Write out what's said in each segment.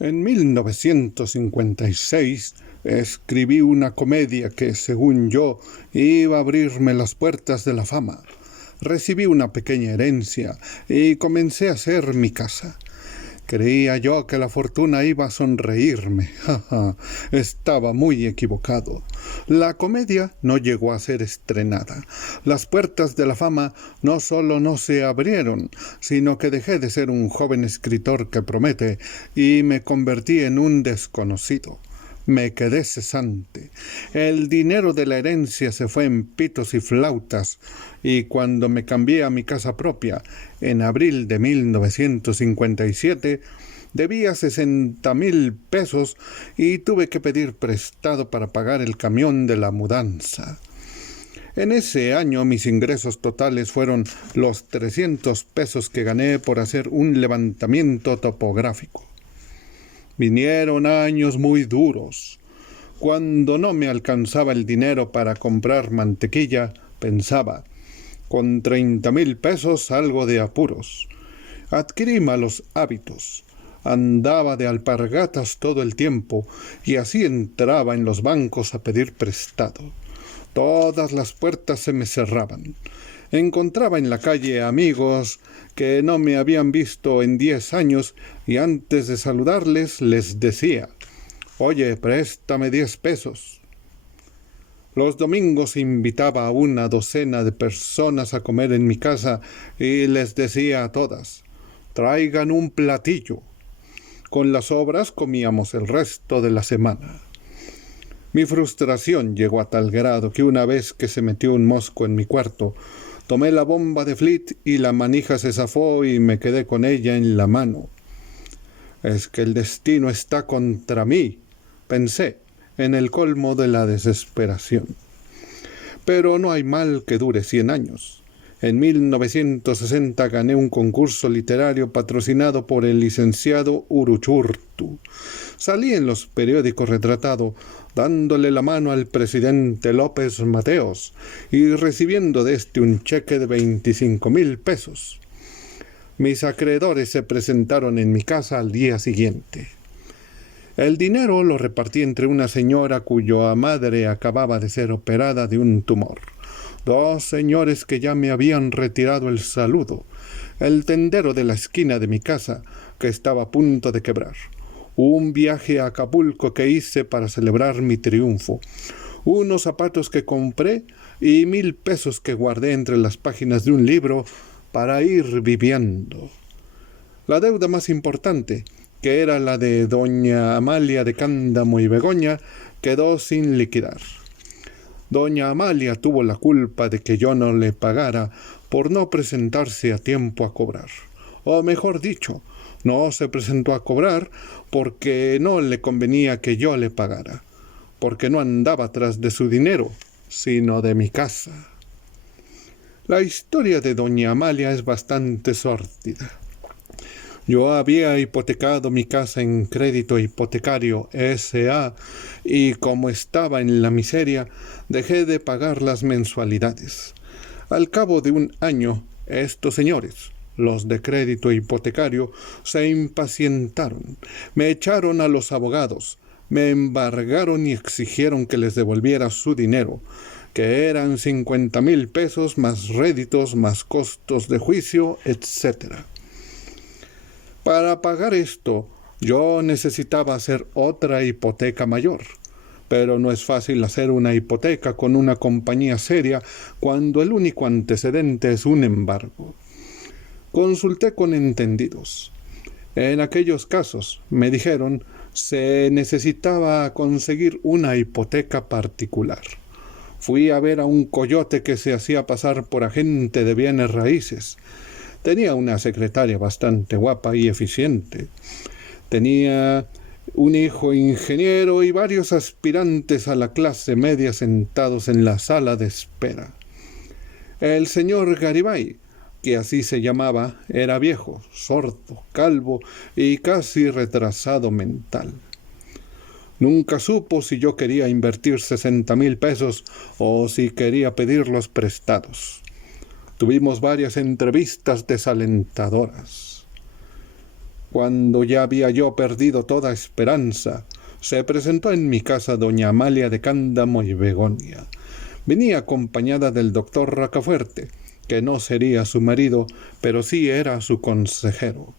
En 1956 escribí una comedia que, según yo, iba a abrirme las puertas de la fama. Recibí una pequeña herencia y comencé a hacer mi casa. Creía yo que la fortuna iba a sonreírme. Estaba muy equivocado. La comedia no llegó a ser estrenada. Las puertas de la fama no solo no se abrieron, sino que dejé de ser un joven escritor que promete y me convertí en un desconocido. Me quedé cesante. El dinero de la herencia se fue en pitos y flautas, y cuando me cambié a mi casa propia, en abril de 1957, debía 60,000 pesos y tuve que pedir prestado para pagar el camión de la mudanza. En ese año mis ingresos totales fueron los 300 pesos que gané por hacer un levantamiento topográfico. Vinieron años muy duros. Cuando no me alcanzaba el dinero para comprar mantequilla, pensaba, con 30,000 pesos salgo de apuros. Adquirí malos hábitos. Andaba de alpargatas todo el tiempo y así entraba en los bancos a pedir prestado. Todas las puertas se me cerraban. Encontraba en la calle amigos que no me habían visto en 10 años y antes de saludarles les decía, «Oye, préstame 10 pesos». Los domingos invitaba a una docena de personas a comer en mi casa y les decía a todas, «Traigan un platillo». Con las sobras comíamos el resto de la semana. Mi frustración llegó a tal grado que una vez que se metió un mosco en mi cuarto, tomé la bomba de Flit y la manija se zafó y me quedé con ella en la mano. Es que el destino está contra mí, pensé, en el colmo de la desesperación. Pero no hay mal que dure 100 años. En 1960 gané un concurso literario patrocinado por el licenciado Uruchurtu. Salí en los periódicos retratado dándole la mano al presidente López Mateos y recibiendo de este un cheque de 25,000 pesos. Mis acreedores se presentaron en mi casa al día siguiente. El dinero lo repartí entre una señora cuya madre acababa de ser operada de un tumor, 2 señores que ya me habían retirado el saludo, el tendero de la esquina de mi casa, que estaba a punto de quebrar, un viaje a Acapulco que hice para celebrar mi triunfo, unos zapatos que compré y 1,000 pesos que guardé entre las páginas de un libro para ir viviendo. La deuda más importante, que era la de doña Amalia de Cándamo y Begoña, quedó sin liquidar. Doña Amalia tuvo la culpa de que yo no le pagara por no presentarse a tiempo a cobrar. O mejor dicho, no se presentó a cobrar porque no le convenía que yo le pagara, porque no andaba tras de su dinero, sino de mi casa. La historia de doña Amalia es bastante sórdida. Yo había hipotecado mi casa en Crédito Hipotecario S.A. y como estaba en la miseria, dejé de pagar las mensualidades. Al cabo de un año, estos señores, los de Crédito Hipotecario, se impacientaron, me echaron a los abogados, me embargaron y exigieron que les devolviera su dinero, que eran 50,000 pesos más réditos, más costos de juicio, etc. Para pagar esto, yo necesitaba hacer otra hipoteca mayor, pero no es fácil hacer una hipoteca con una compañía seria cuando el único antecedente es un embargo. Consulté con entendidos. En aquellos casos, me dijeron, se necesitaba conseguir una hipoteca particular. Fui a ver a un coyote que se hacía pasar por agente de bienes raíces. Tenía una secretaria bastante guapa y eficiente. Tenía un hijo ingeniero y varios aspirantes a la clase media sentados en la sala de espera. El señor Garibay, que así se llamaba, era viejo, sordo, calvo y casi retrasado mental. Nunca supo si yo quería invertir 60,000 pesos o si quería pedirlos prestados. Tuvimos varias entrevistas desalentadoras. Cuando ya había yo perdido toda esperanza, se presentó en mi casa doña Amalia de Cándamo y Begonia. Venía acompañada del doctor Rocafuerte, que no sería su marido, pero sí era su consejero.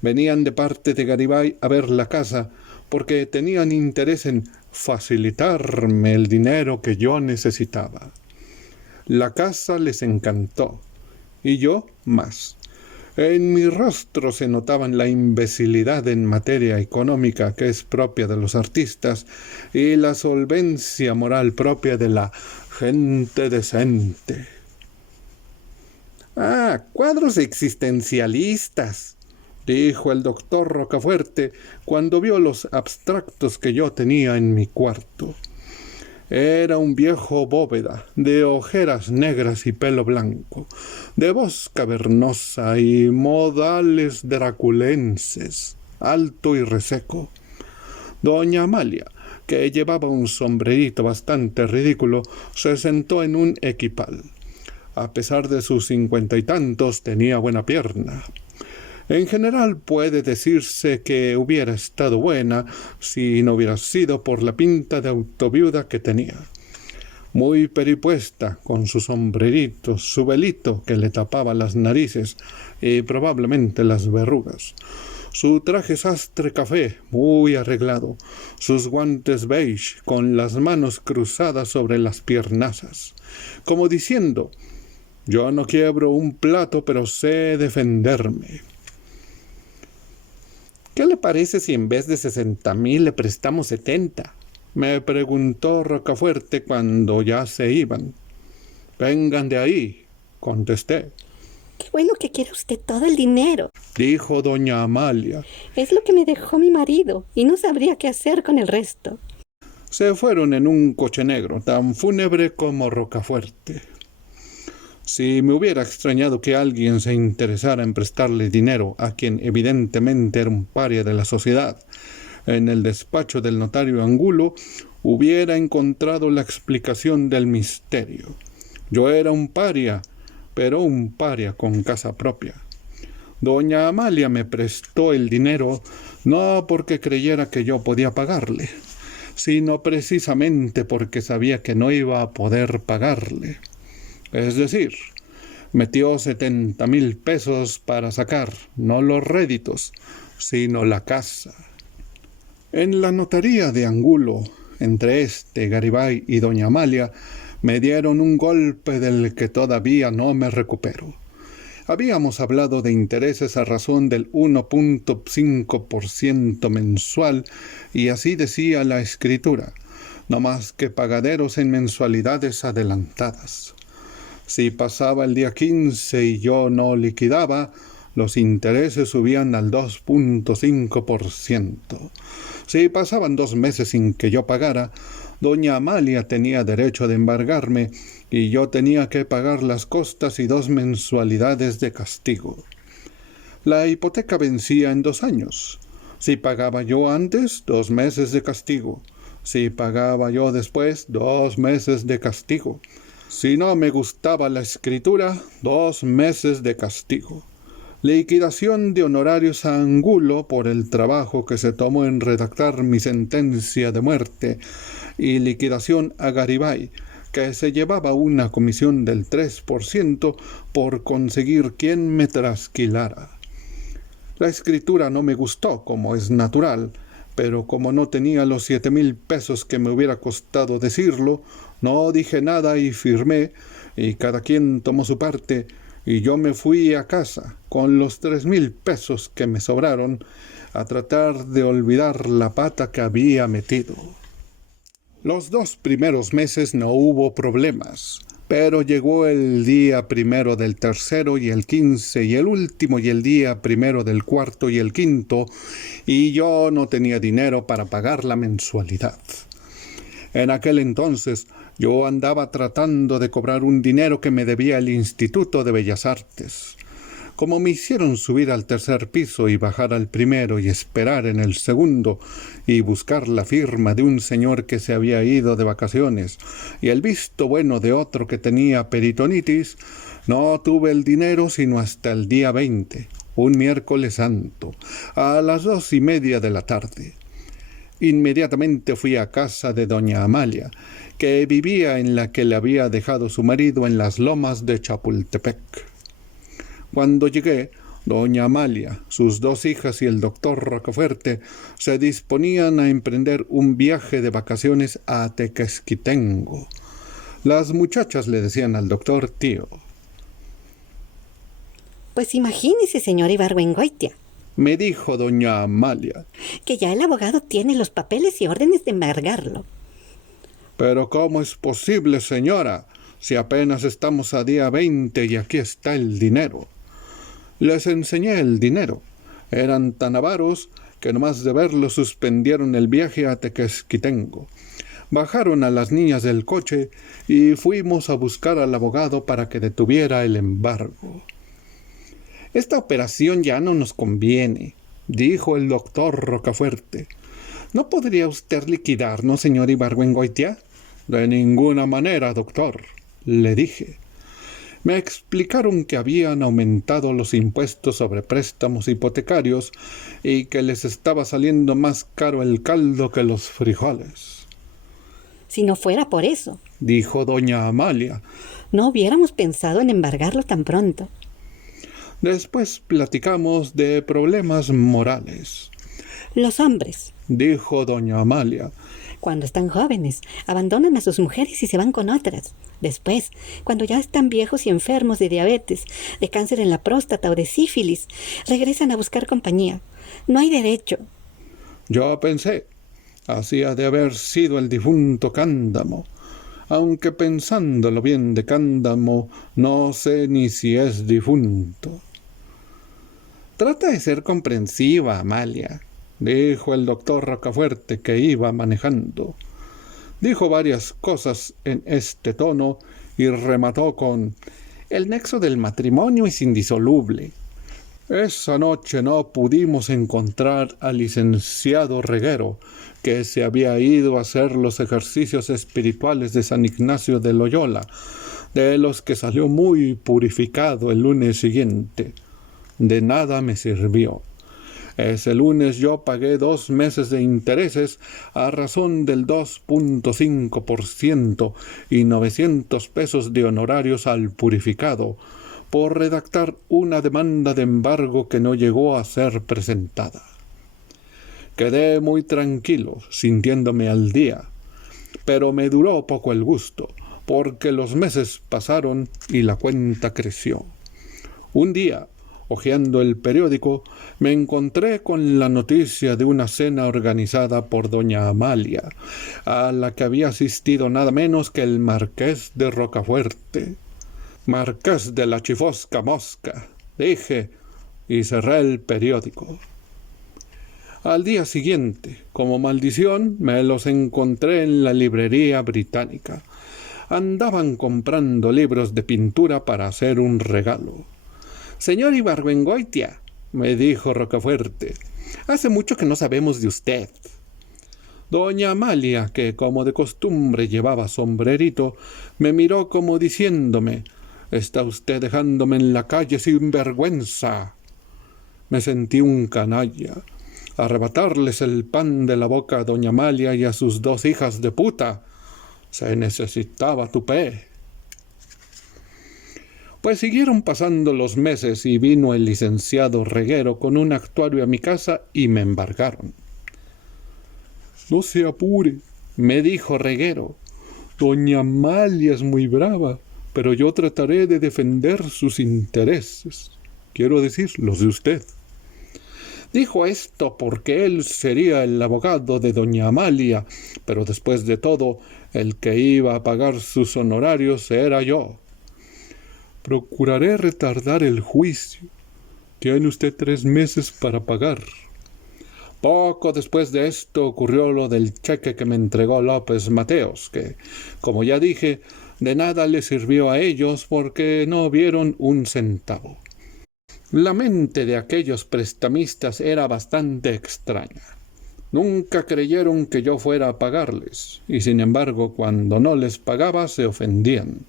Venían de parte de Garibay a ver la casa, porque tenían interés en facilitarme el dinero que yo necesitaba. La casa les encantó, y yo más. En mi rostro se notaban la imbecilidad en materia económica que es propia de los artistas y la solvencia moral propia de la gente decente. «Ah, cuadros existencialistas», dijo el doctor Rocafuerte cuando vio los abstractos que yo tenía en mi cuarto. Era un viejo bóveda, de ojeras negras y pelo blanco, de voz cavernosa y modales draculenses, alto y reseco. Doña Amalia, que llevaba un sombrerito bastante ridículo, se sentó en un equipal. A pesar de sus 50 y tantos, tenía buena pierna. En general puede decirse que hubiera estado buena si no hubiera sido por la pinta de autoviuda que tenía. Muy peripuesta, con su sombrerito, su velito que le tapaba las narices y probablemente las verrugas, su traje sastre café muy arreglado, sus guantes beige con las manos cruzadas sobre las piernazas, como diciendo: «Yo no quiebro un plato, pero sé defenderme». «¿Qué le parece si en vez de 60,000 le prestamos 70?» me preguntó Rocafuerte cuando ya se iban. «Vengan de ahí», contesté. «Qué bueno que quiere usted todo el dinero», dijo doña Amalia. «Es lo que me dejó mi marido y no sabría qué hacer con el resto». Se fueron en un coche negro, tan fúnebre como Rocafuerte. Si me hubiera extrañado que alguien se interesara en prestarle dinero a quien evidentemente era un paria de la sociedad, en el despacho del notario Angulo hubiera encontrado la explicación del misterio. Yo era un paria, pero un paria con casa propia. Doña Amalia me prestó el dinero no porque creyera que yo podía pagarle, sino precisamente porque sabía que no iba a poder pagarle. Es decir, metió 70,000 pesos para sacar no los réditos, sino la casa. En la notaría de Angulo, entre Garibay y doña Amalia, me dieron un golpe del que todavía no me recupero. Habíamos hablado de intereses a razón del 1.5% mensual, y así decía la escritura, no más que pagaderos en mensualidades adelantadas. Si pasaba el día 15 y yo no liquidaba, los intereses subían al 2.5%. Si pasaban 2 meses sin que yo pagara, doña Amalia tenía derecho de embargarme y yo tenía que pagar las costas y 2 mensualidades de castigo. La hipoteca vencía en 2 años. Si pagaba yo antes, 2 meses de castigo. Si pagaba yo después, 2 meses de castigo. Si no me gustaba la escritura, 2 meses de castigo. Liquidación de honorarios a Angulo por el trabajo que se tomó en redactar mi sentencia de muerte, y liquidación a Garibay, que se llevaba una comisión del 3% por conseguir quien me trasquilara. La escritura no me gustó, como es natural, pero como no tenía los 7,000 pesos que me hubiera costado decirlo, no dije nada y firmé, y cada quien tomó su parte, y yo me fui a casa con los 3,000 pesos que me sobraron a tratar de olvidar la pata que había metido. Los 2 primeros meses no hubo problemas, pero llegó el día 1 del tercero y el 15 y el último y el día 1 del cuarto y el quinto, y yo no tenía dinero para pagar la mensualidad. En aquel entonces yo andaba tratando de cobrar un dinero que me debía el Instituto de Bellas Artes. Como me hicieron subir al 3er piso y bajar al 1 y esperar en el 2 y buscar la firma de un señor que se había ido de vacaciones y el visto bueno de otro que tenía peritonitis, no tuve el dinero sino hasta el día 20. un miércoles santo, a las 2:30 de la tarde. Inmediatamente fui a casa de doña Amalia, que vivía en la que le había dejado su marido en las lomas de Chapultepec. Cuando llegué, doña Amalia, sus 2 hijas y el doctor Rocafuerte se disponían a emprender un viaje de vacaciones a Tequesquitengo. Las muchachas le decían al doctor tío. Pues imagínese, señor Ibargüengoitia, Me dijo doña Amalia. que ya el abogado tiene los papeles y órdenes de embargarlo. Pero ¿cómo es posible, señora, si apenas estamos a día 20 y aquí está el dinero? Les enseñé el dinero. Eran tan avaros que nomás de verlo suspendieron el viaje a Tequesquitengo. Bajaron a las niñas del coche y fuimos a buscar al abogado para que detuviera el embargo. Esta operación ya no nos conviene, dijo el doctor Rocafuerte. ¿No podría usted liquidarnos, señor Ibargüengoitia? De ninguna manera, doctor, le dije. Me explicaron que habían aumentado los impuestos sobre préstamos hipotecarios y que les estaba saliendo más caro el caldo que los frijoles. Si no fuera por eso, Dijo doña Amalia. no hubiéramos pensado en embargarlo tan pronto. Después platicamos de problemas morales. Los hombres, Dijo doña Amalia. cuando están jóvenes, abandonan a sus mujeres y se van con otras. Después, cuando ya están viejos y enfermos de diabetes, de cáncer en la próstata o de sífilis, regresan a buscar compañía. No hay derecho. Yo pensé, así ha de haber sido el difunto Cándamo. Aunque pensándolo bien de Cándamo, no sé ni si es difunto. Trata de ser comprensiva, Amalia, dijo el doctor Rocafuerte, que iba manejando. Dijo varias cosas en este tono y remató con: el nexo del matrimonio es indisoluble. Esa noche no pudimos encontrar al licenciado Reguero, que se había ido a hacer los ejercicios espirituales de San Ignacio de Loyola, de los que salió muy purificado el lunes siguiente. De nada me sirvió. Ese lunes yo pagué 2 meses de intereses a razón del 2.5% y 900 pesos de honorarios al purificado, por redactar una demanda de embargo que no llegó a ser presentada. Quedé muy tranquilo, sintiéndome al día, pero me duró poco el gusto, porque los meses pasaron y la cuenta creció. Un día, hojeando el periódico, me encontré con la noticia de una cena organizada por doña Amalia, a la que había asistido nada menos que el marqués de Rocafuerte. Marqués de la Chifosca Mosca, dije, y cerré el periódico. Al día siguiente, como maldición, me los encontré en la librería británica. Andaban comprando libros de pintura para hacer un regalo. Señor Ibargüengoitia, me dijo Rocafuerte, hace mucho que no sabemos de usted. Doña Amalia, que como de costumbre llevaba sombrerito, me miró como diciéndome: «Está usted dejándome en la calle sin vergüenza». Me sentí un canalla. Arrebatarles el pan de la boca a doña Amalia y a sus 2 hijas de puta. Se necesitaba tupé. Pues siguieron pasando los meses y vino el licenciado Reguero con un actuario a mi casa y me embargaron. «No se apure», me dijo Reguero. «Doña Amalia es muy brava, pero yo trataré de defender sus intereses. Quiero decir, los de usted». Dijo esto porque él sería el abogado de doña Amalia, pero después de todo, el que iba a pagar sus honorarios era yo. «Procuraré retardar el juicio. Tiene usted 3 meses para pagar». Poco después de esto ocurrió lo del cheque que me entregó López Mateos, que, como ya dije, de nada le sirvió a ellos porque no vieron un centavo. La mente de aquellos prestamistas era bastante extraña. Nunca creyeron que yo fuera a pagarles, y sin embargo, cuando no les pagaba se ofendían.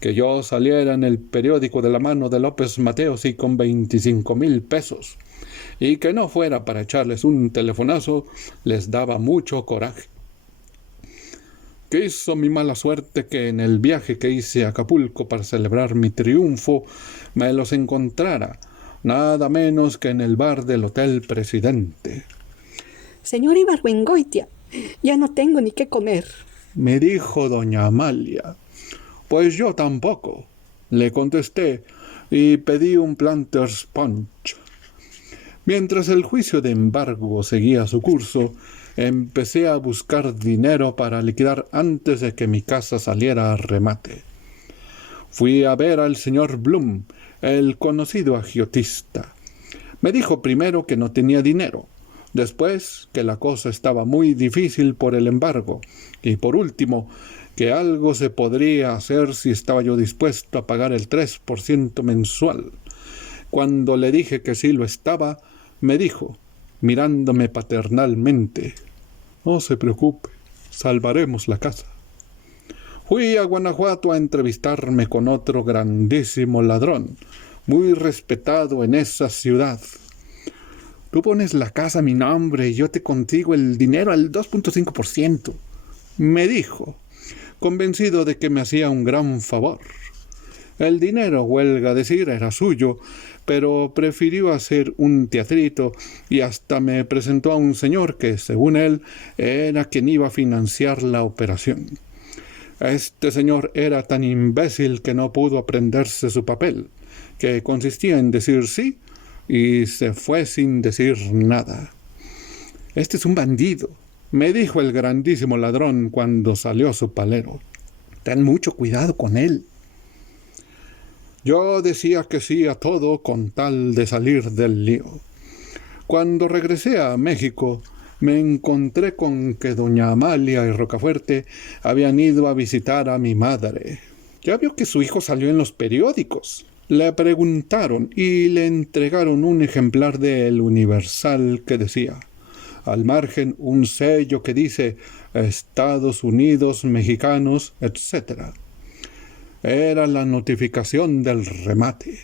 que yo saliera en el periódico de la mano de López Mateos y con 25,000 pesos, y que no fuera para echarles un telefonazo, les daba mucho coraje. Quiso mi mala suerte que en el viaje que hice a Acapulco para celebrar mi triunfo me los encontrara, nada menos que en el bar del Hotel Presidente. Señor Ibargüengoitia, ya no tengo ni qué comer, me dijo doña Amalia. Pues yo tampoco, le contesté, y pedí un Planters Punch. Mientras el juicio de embargo seguía su curso, empecé a buscar dinero para liquidar antes de que mi casa saliera a remate. Fui a ver al señor Blum, el conocido agiotista. Me dijo primero que no tenía dinero, después que la cosa estaba muy difícil por el embargo, y por último, que algo se podría hacer si estaba yo dispuesto a pagar el 3% mensual. Cuando le dije que sí lo estaba, me dijo, mirándome paternalmente, no se preocupe, salvaremos la casa. Fui a Guanajuato a entrevistarme con otro grandísimo ladrón, muy respetado en esa ciudad. Tú pones la casa a mi nombre y yo te consigo el dinero al 2.5%, me dijo, convencido de que me hacía un gran favor. El dinero, huelga decir, era suyo, pero prefirió hacer un teatrito y hasta me presentó a un señor que, según él, era quien iba a financiar la operación. Este señor era tan imbécil que no pudo aprenderse su papel, que consistía en decir sí y se fue sin decir nada. Este es un bandido, me dijo el grandísimo ladrón cuando salió su palero. Ten mucho cuidado con él. Yo decía que sí a todo con tal de salir del lío. Cuando regresé a México, me encontré con que doña Amalia y Rocafuerte habían ido a visitar a mi madre. Ya vio que su hijo salió en los periódicos. Le preguntaron y le entregaron un ejemplar de El Universal que decía, al margen un sello que dice Estados Unidos Mexicanos, etc. Era la notificación del remate.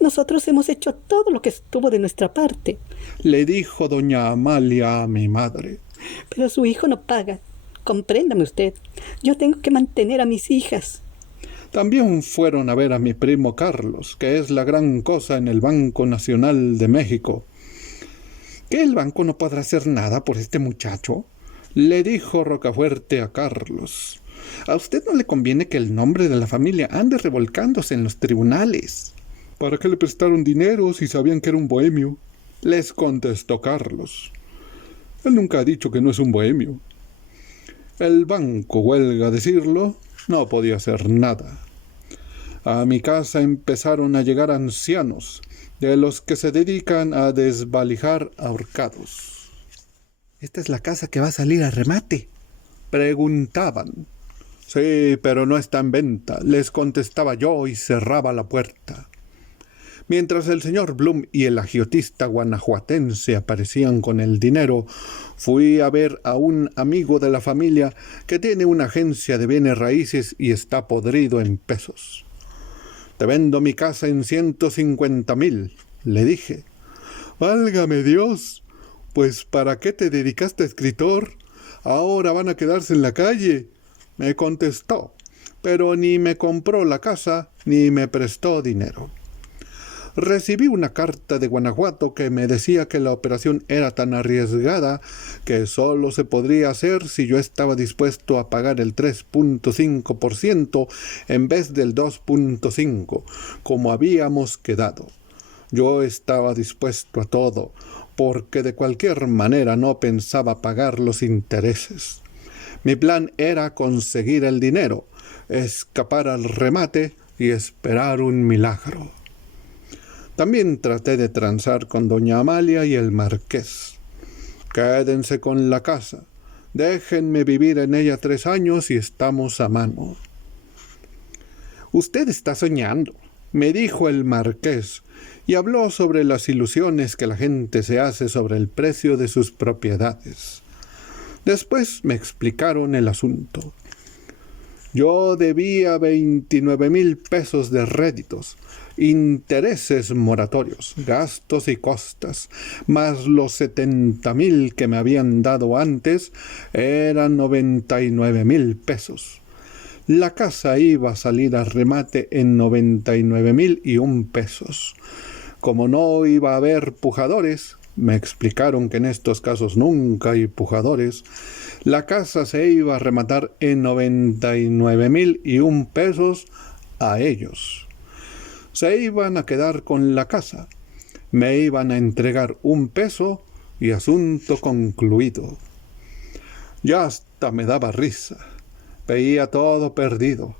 Nosotros hemos hecho todo lo que estuvo de nuestra parte, le dijo doña Amalia a mi madre. Pero su hijo no paga. Compréndame usted, yo tengo que mantener a mis hijas. También fueron a ver a mi primo Carlos, que es la gran cosa en el Banco Nacional de México. ¿Que el banco no podrá hacer nada por este muchacho?, le dijo Rocafuerte a Carlos. A usted no le conviene que el nombre de la familia ande revolcándose en los tribunales. ¿Para qué le prestaron dinero si sabían que era un bohemio?, les contestó Carlos. Él nunca ha dicho que no es un bohemio. El banco, huelga decirlo, no podía hacer nada. A mi casa empezaron a llegar ancianos, de los que se dedican a desvalijar ahorcados. ¿Esta es la casa que va a salir a remate?, preguntaban. Sí, pero no está en venta, les contestaba yo y cerraba la puerta. Mientras el señor Blum y el agiotista guanajuatense aparecían con el dinero, fui a ver a un amigo de la familia que tiene una agencia de bienes raíces y está podrido en pesos. Te vendo mi casa en 150,000, le dije. Válgame Dios, pues ¿para qué te dedicaste a escritor? Ahora van a quedarse en la calle, me contestó, pero ni me compró la casa ni me prestó dinero. Recibí una carta de Guanajuato que me decía que la operación era tan arriesgada que solo se podría hacer si yo estaba dispuesto a pagar el 3.5% en vez del 2.5%, como habíamos quedado. Yo estaba dispuesto a todo, porque de cualquier manera no pensaba pagar los intereses. Mi plan era conseguir el dinero, escapar al remate y esperar un milagro. También traté de transar con doña Amalia y el marqués. Quédense con la casa, déjenme vivir en ella 3 años y estamos a mano. Usted está soñando, me dijo el marqués, y habló sobre las ilusiones que la gente se hace sobre el precio de sus propiedades. Después me explicaron el asunto. Yo debía 29,000 pesos de réditos, intereses moratorios, gastos y costas, más los 70,000 que me habían dado antes, eran 99,000 pesos. La casa iba a salir a remate en 99,001 pesos. Como no iba a haber pujadores, me explicaron que en estos casos nunca hay pujadores, la casa se iba a rematar en 99,001 pesos a ellos. Se iban a quedar con la casa, me iban a entregar 1 peso y asunto concluido. Ya hasta me daba risa, veía todo perdido.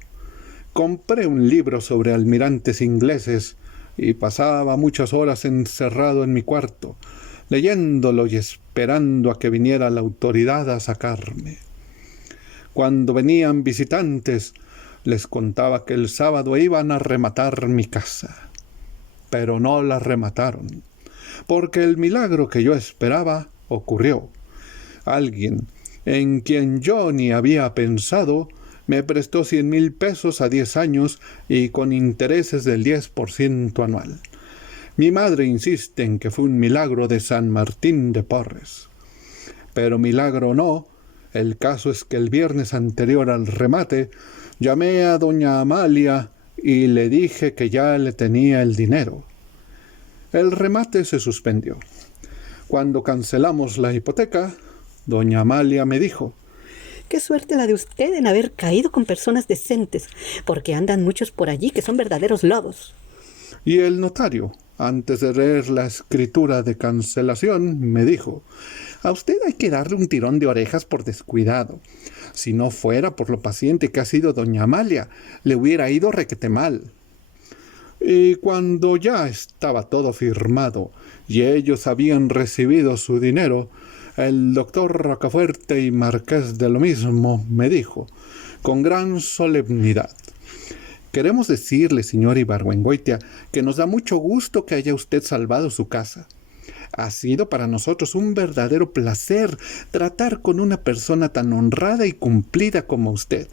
Compré un libro sobre almirantes ingleses y pasaba muchas horas encerrado en mi cuarto, leyéndolo y esperando a que viniera la autoridad a sacarme. Cuando venían visitantes, les contaba que el sábado iban a rematar mi casa. Pero no la remataron, porque el milagro que yo esperaba ocurrió. Alguien, en quien yo ni había pensado, me prestó 100,000 pesos a 10 años y con intereses del 10% anual. Mi madre insiste en que fue un milagro de San Martín de Porres. Pero milagro o no, el caso es que el viernes anterior al remate, llamé a doña Amalia y le dije que ya le tenía el dinero. El remate se suspendió. Cuando cancelamos la hipoteca, doña Amalia me dijo: Qué suerte la de usted en haber caído con personas decentes, porque andan muchos por allí que son verdaderos lobos. Y el notario, antes de leer la escritura de cancelación, me dijo: a usted hay que darle un tirón de orejas por descuidado. Si no fuera por lo paciente que ha sido doña Amalia, le hubiera ido requete mal. Y cuando ya estaba todo firmado y ellos habían recibido su dinero, el doctor Rocafuerte y Marqués de lo mismo me dijo, con gran solemnidad: queremos decirle, señor Ibargüengoitia, que nos da mucho gusto que haya usted salvado su casa. Ha sido para nosotros un verdadero placer tratar con una persona tan honrada y cumplida como usted.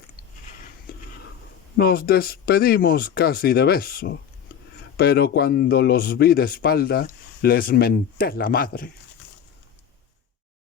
Nos despedimos casi de beso, pero cuando los vi de espalda, les menté la madre.